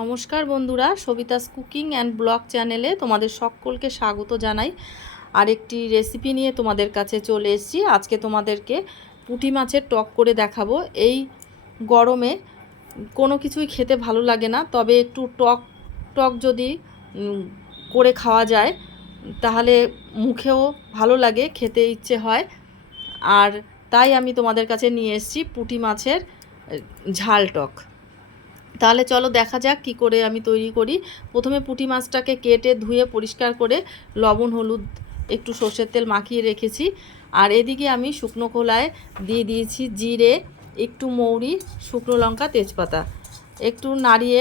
নমস্কার বন্ধুরা, সবিতাস cooking and blog চ্যানেলে তোমাদের সকলকে স্বাগত জানাই। আরেকটি রেসিপি নিয়ে তোমাদের কাছে চলে এসেছি। আজকে তোমাদেরকে পুঁটি মাছের টক করে দেখাবো। এই গরমে কোনো কিছুই খেতে ভালো লাগে না, তবে একটু টক টক যদি করে খাওয়া যায় তাহলে মুখেও ভালো লাগে, খেতে ইচ্ছে হয়। আর তাই আমি তোমাদের কাছে নিয়ে এসেছি পুঁটি মাছের ঝাল টক। তাহলে চলো দেখা যাক কি করে আমি তৈরি করি। প্রথমে পুঁটি মাছটাকে কেটে ধুয়ে পরিষ্কার করে লবণ হলুদ একটু সর্ষের তেল মাখিয়ে রেখেছি। আর এদিকে আমি শুকনো খোলায় দিয়ে দিয়েছি জিরে, একটু মৌরি, শুকনো লঙ্কা, তেজপাতা। একটু নাড়িয়ে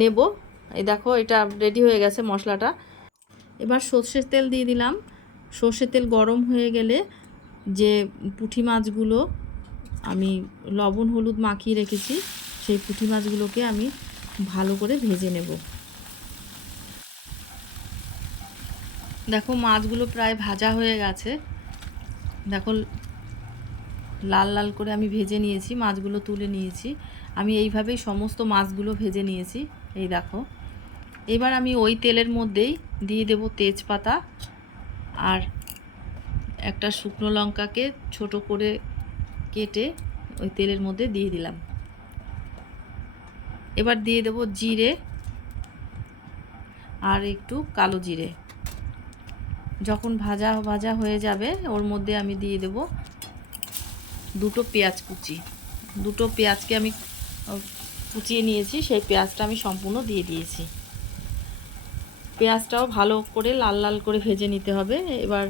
নেব। এই দেখো, এটা রেডি হয়ে গেছে মশলাটা। এবার সর্ষের তেল দিয়ে দিলাম। সর্ষের তেল গরম হয়ে গেলে যে পুঁটি মাছগুলো আমি লবণ হলুদ মাখিয়ে রেখেছি সেই পুঁটি মাছগুলোকে আমি ভালো করে ভেজে নেব। দেখো, মাছগুলো প্রায় ভাজা হয়ে গেছে। দেখো, লাল লাল করে আমি ভেজে নিয়েছি, মাছগুলো তুলে নিয়েছি। আমি এইভাবেই সমস্ত মাছগুলো ভেজে নিয়েছি। এই দেখো, এবার আমি ওই তেলের মধ্যেই দিয়ে দেব তেজপাতা আর একটা শুকনো লঙ্কাকে ছোট করে কেটে ওই তেলের মধ্যে দিয়ে দিলাম। এবার দিয়ে দেব জিরে আর একটু কালো জিরে। যখন ভাজা ভাজা হয়ে যাবে ওর মধ্যে আমি দিয়ে দেব দুটো পেঁয়াজ কুচি। দুটো পেঁয়াজকে আমি কুচিয়ে নিয়েছি, সেই পেঁয়াজটা আমি সম্পূর্ণ দিয়ে দিয়েছি। পেঁয়াজটাও ভালো করে লাল লাল করে ভেজে নিতে হবে। এবার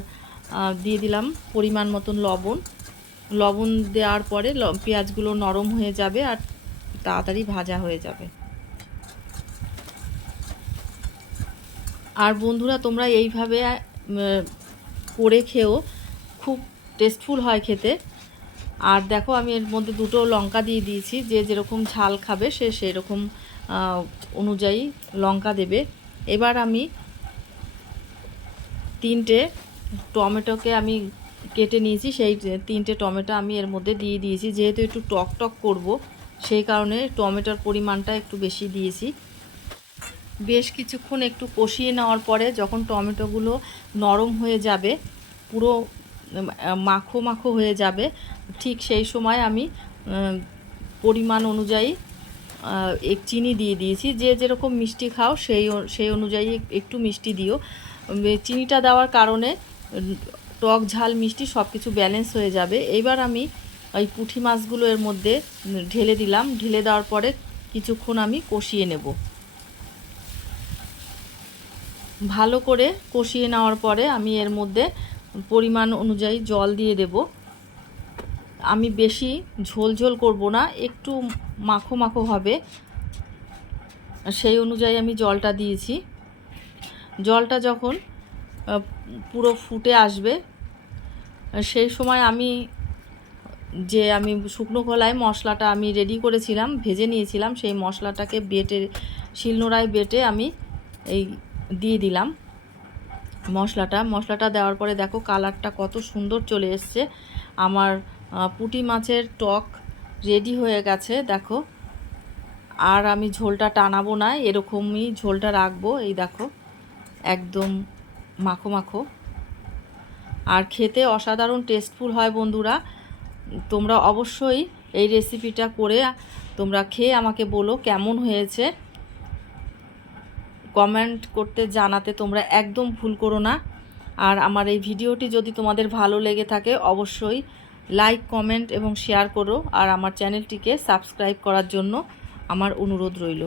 দিয়ে দিলাম পরিমাণ মতন লবণ। লবণ দেওয়ার পরে পেঁয়াজগুলো নরম হয়ে যাবে আর তাড়াতাড়ি ভাজা হয়ে যাবে। আর বন্ধুরা, তোমরা এইভাবে করে খেও, খুব টেস্টফুল হয় খেতে। আর দেখো, আমি এর মধ্যে দুটো লঙ্কা দিয়ে দিয়েছি। যে যেরকম ঝাল খাবে সে সেরকম অনুযায়ী লঙ্কা দেবে। এবার আমি তিনটে টমেটোকে আমি কেটে নিয়েছি, সেই তিনটে টমেটো আমি এর মধ্যে দিয়ে দিয়েছি। যেহেতু একটু টক টক করব সেই কারণে টমেটোর পরিমাণটা একটু বেশি দিয়েছি। বেশ কিছুক্ষণ একটু কষিয়ে নেওয়ার পরে যখন টমেটোগুলো নরম হয়ে যাবে, পুরো মাখো মাখো হয়ে যাবে, ঠিক সেই সময় আমি পরিমাণ অনুযায়ী চিনি দিয়ে দিয়েছি। যে যেরকম মিষ্টি খাও সেই অনুযায়ী একটু মিষ্টি দিও। চিনিটা দেওয়ার কারণে টক ঝাল মিষ্টি সব কিছু ব্যালেন্স হয়ে যাবে। এবার আমি ওই পুঁটি মাছগুলো এর মধ্যে ঢেলে দিলাম। ঢেলে দেওয়ার পরে কিছুক্ষণ আমি কষিয়ে নেব। ভালো করে কষিয়ে নেওয়ার পরে আমি এর মধ্যে পরিমাণ অনুযায়ী জল দিয়ে দেব। আমি বেশি ঝোল ঝোল করব না, একটু মাখো মাখো হবে, সেই অনুযায়ী আমি জলটা দিয়েছি। জলটা যখন পুরো ফুটে আসবে সেই সময় আমি শুকনো খোলায় মশলাটা আমি রেডি করেছিলাম, ভেজে নিয়েছিলাম, সেই মশলাটাকে শিলনোড়ায় বেটে আমি এই দিয়ে দিলাম মশলাটা দেওয়ার পরে দেখো কালারটা কত সুন্দর চলে এসছে। আমার পুঁটি মাছের টক রেডি হয়ে গেছে। দেখো, আর আমি ঝোলটা টানাবো না, এরকমই ঝোলটা রাখবো। এই দেখো, একদম মাখো মাখো আর খেতে অসাধারণ টেস্টফুল হয়। বন্ধুরা, তোমরা অবশ্যই এই রেসিপিটা করে তোমরা খেয়ে আমাকে বলো কেমন হয়েছে। কমেন্ট করতে জানাতে তোমরা একদম ভুল করো না। আর আমার এই ভিডিওটি যদি তোমাদের ভালো লেগে থাকে অবশ্যই লাইক, কমেন্ট এবং শেয়ার করো। আর আমার চ্যানেলটিকে সাবস্ক্রাইব করার জন্য আমার অনুরোধ রইল।